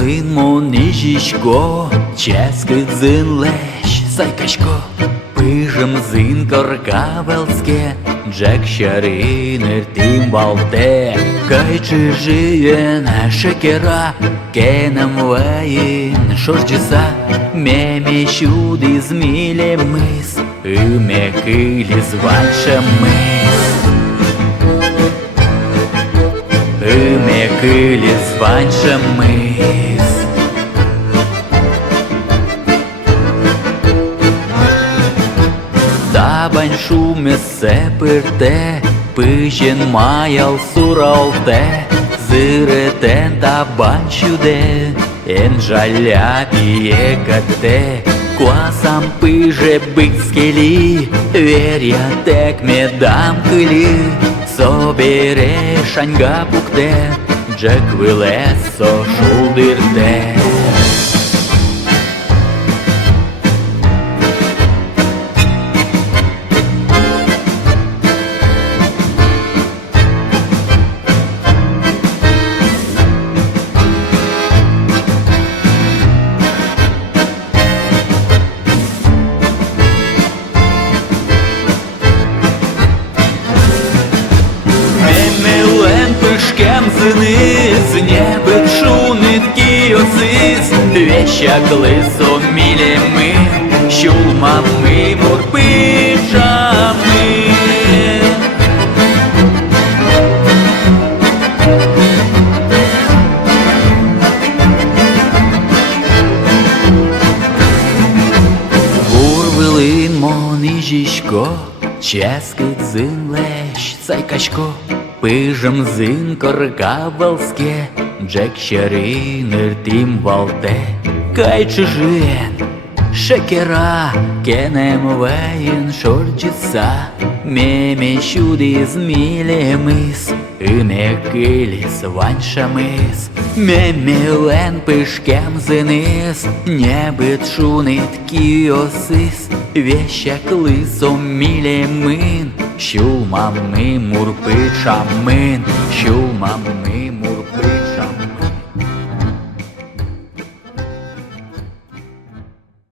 Урвелин монижишко, чески зин лещ сайкашко, пижем зин коркавелске, Джек шаринер тим балте, кайчи жиен шекера, кенем ваин шорджиса, меме щуди зміле мис, име килі званша мис. Име килі званша мис. Табань шуме сеперте, пижен маял суралте, зиретен табан щуде, ен жаля пієкате, квасам пиже бикскелі, веря тек медам килі, собере шаньга пукте, Джек вилесо шулдирте. Пишкем зниз, небе чунит кіосис, вещак лисо мілеми, щулмами мурпичами. Урвелин монижишко, ческит зин лещ сайкашко, пижем зин коркавелске, Джек шаринер тим валте, кайчи жиен шекера, кенем ваин шорджиса, меме щуди зміле мис, име килі сванша мис. Меме лен пишкем зинис, небит шунит кіосис, вещак лисом міле мин, щулмами мурпичамин, щулмами мурпичамин.